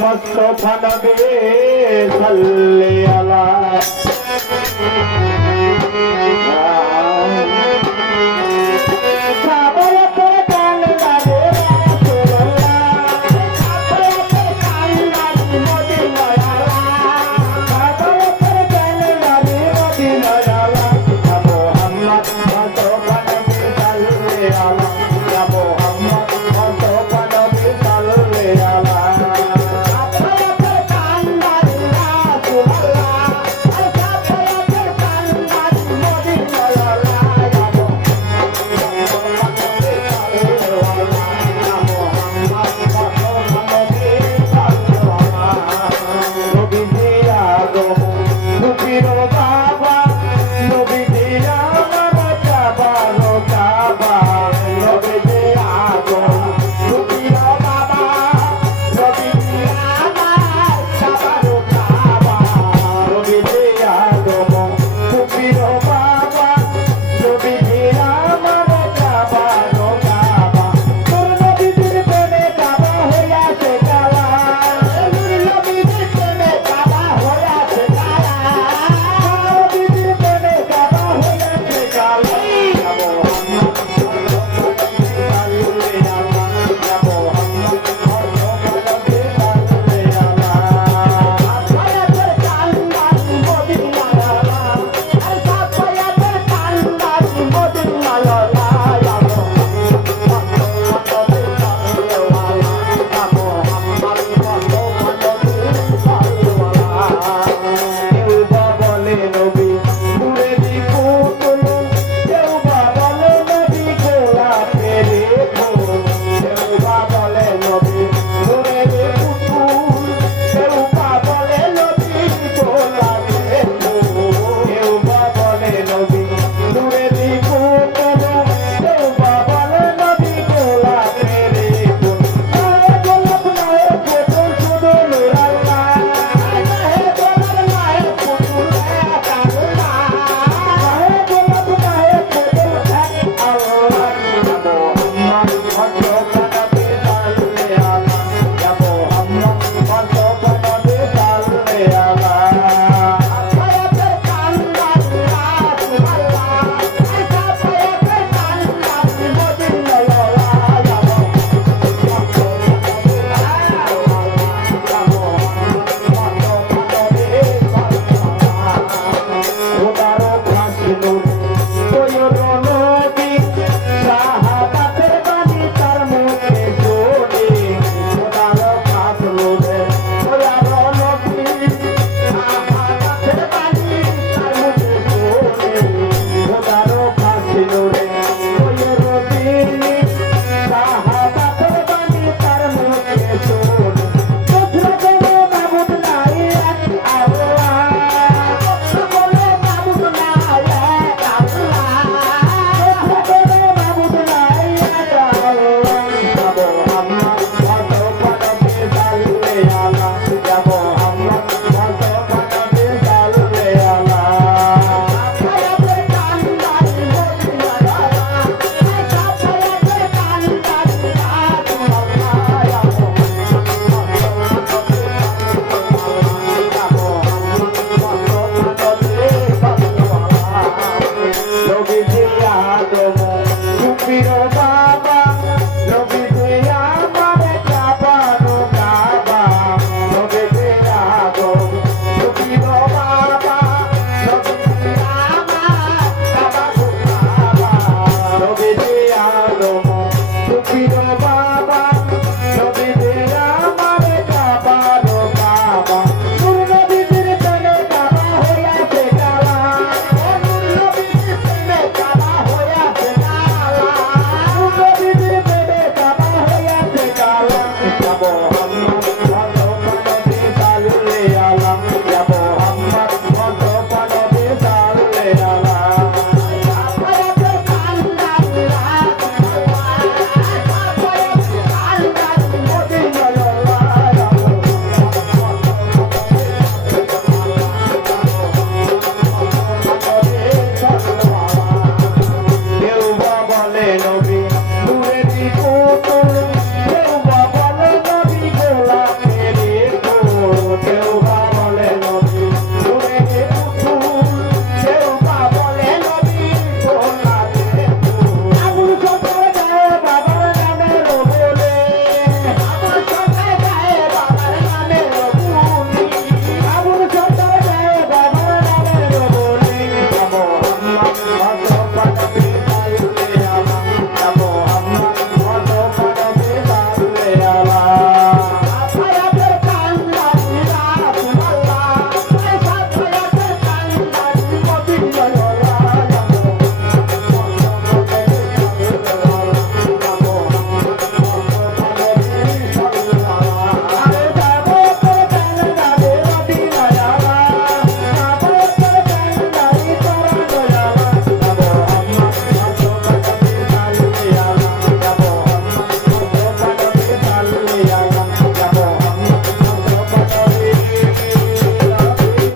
مصطفى نبي صلي على